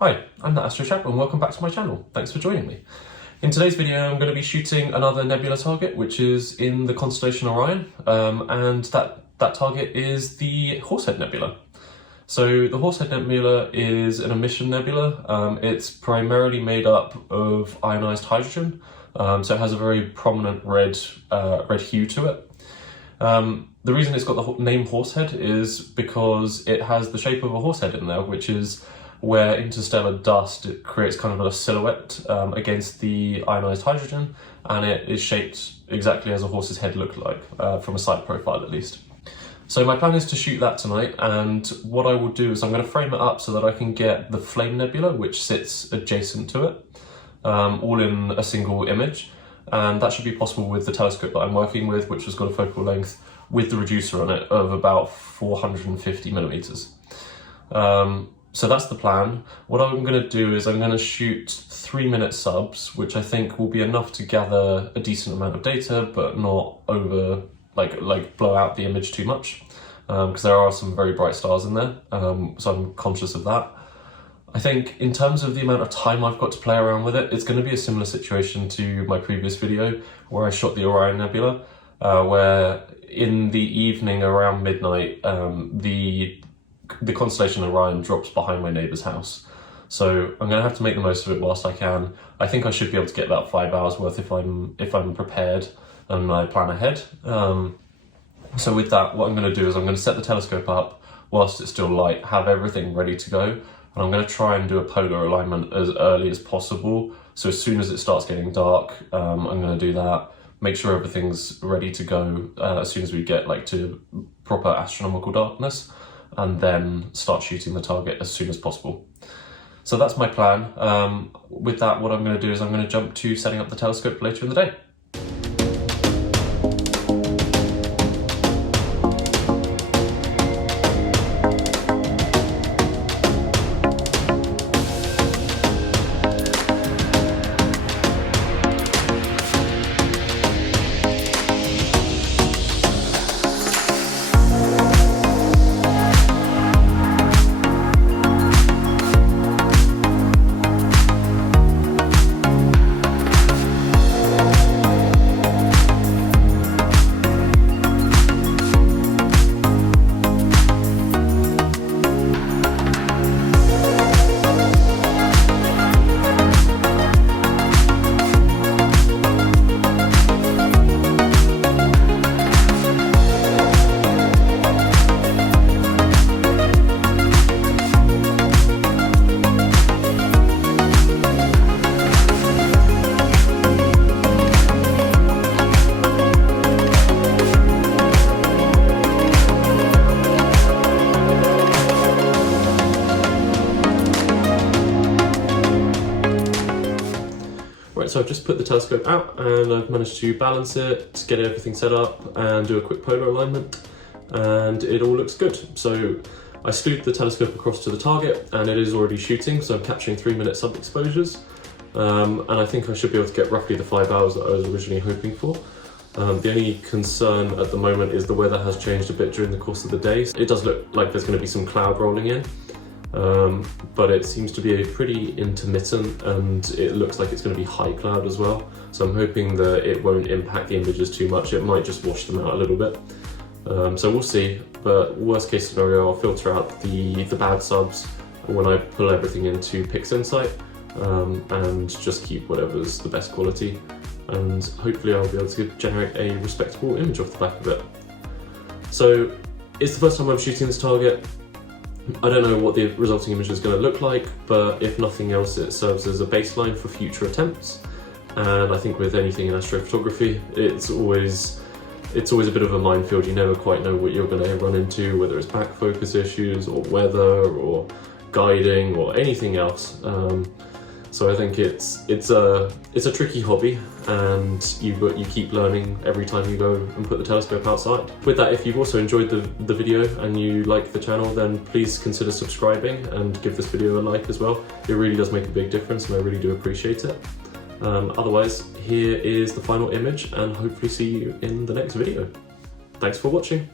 Hi, I'm the Astro Chap and welcome back to my channel. Thanks for joining me. In today's video I'm going to be shooting another nebula target which is in the constellation Orion, and that target is the Horsehead Nebula. So the Horsehead Nebula is an emission nebula. It's primarily made up of ionized hydrogen, so it has a very prominent red hue to it. The reason it's got the name Horsehead is because it has the shape of a horsehead in there, which is where interstellar dust it creates kind of a silhouette against the ionized hydrogen, and it is shaped exactly as a horse's head looked like, from a side profile at least. So my plan is to shoot that tonight, and what I will do is I'm going to frame it up so that I can get the Flame Nebula, which sits adjacent to it, all in a single image, and that should be possible with the telescope that I'm working with, which has got a focal length with the reducer on it of about 450 millimeters. So that's the plan. What I'm going to do is I'm going to shoot 3-minute subs, which I think will be enough to gather a decent amount of data, but not over like blow out the image too much, because there are some very bright stars in there, so I'm conscious of that. I think in terms of the amount of time I've got to play around with it, it's going to be a similar situation to my previous video where I shot the Orion Nebula, where in the evening around midnight, the constellation Orion drops behind my neighbour's house. So I'm going to have to make the most of it whilst I can. I think I should be able to get about 5 hours worth if I'm prepared and I plan ahead. So with that, what I'm going to do is I'm going to set the telescope up whilst it's still light, have everything ready to go, and I'm going to try and do a polar alignment as early as possible. So as soon as it starts getting dark, I'm going to do that, make sure everything's ready to go as soon as we get to proper astronomical darkness, and then start shooting the target as soon as possible. So that's my plan. With that, what I'm going to do is I'm going to jump to setting up the telescope later in the day. So I've just put the telescope out and I've managed to balance it, get everything set up and do a quick polar alignment, and it all looks good. So I slewed the telescope across to the target and it is already shooting, so I'm capturing 3-minute sub exposures, and I think I should be able to get roughly the 5 hours that I was originally hoping for. The only concern at the moment is the weather has changed a bit during the course of the day. It does look like there's going to be some cloud rolling in. But it seems to be pretty intermittent, and it looks like it's going to be high cloud as well, so I'm hoping that it won't impact the images too much. It might just wash them out a little bit, so we'll see. But worst case scenario, I'll filter out the bad subs when I pull everything into PixInsight, and just keep whatever's the best quality, and hopefully I'll be able to generate a respectable image off the back of it. So it's the first time I'm shooting this target. I don't know what the resulting image is going to look like, but if nothing else, it serves as a baseline for future attempts. And I think with anything in astrophotography, it's always a bit of a minefield. You never quite know what you're going to run into, whether it's back focus issues or weather or guiding or anything else. So I think it's a tricky hobby, and you keep learning every time you go and put the telescope outside. With that, if you've also enjoyed the video and you like the channel, then please consider subscribing and give this video a like as well. It really does make a big difference and I really do appreciate it. Otherwise, here is the final image, and hopefully see you in the next video. Thanks for watching.